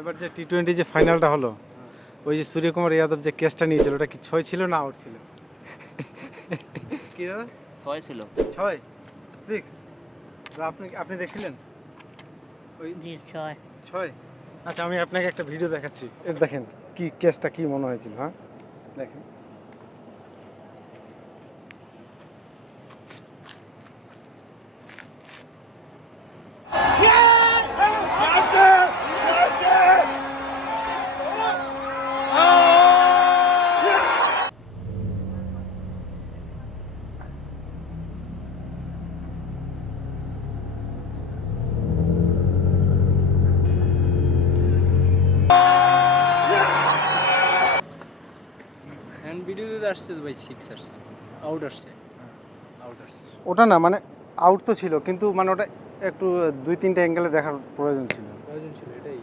এবার যে টি-20 যে ফাইনালটা হলো, ওই যে সূর্যকুমার যাদব যে কেসটা নিয়েছিল, ওটা কি 6 ছিল না আউট ছিল? কি দাদা? 6 ছিল। 6 6 আপনি আপনি দেখছিলেন ওই? জি 6 6? আচ্ছা, আমি আপনাকে একটা ভিডিও দেখাচ্ছি, এর দেখেন কি কেসটা কি মনে হয়েছিল। হ্যাঁ দেখেন। হ্যান্ড ভিডিওতে আসছে তো ভাই 6 আসছে, আউট আসছে, আউট আসছে। ওটা না মানে আউট তো ছিল, কিন্তু মানে ওটা একটু 2-3টা অ্যাঙ্গেলে দেখার প্রয়োজন ছিল। প্রয়োজন ছিল এটাই।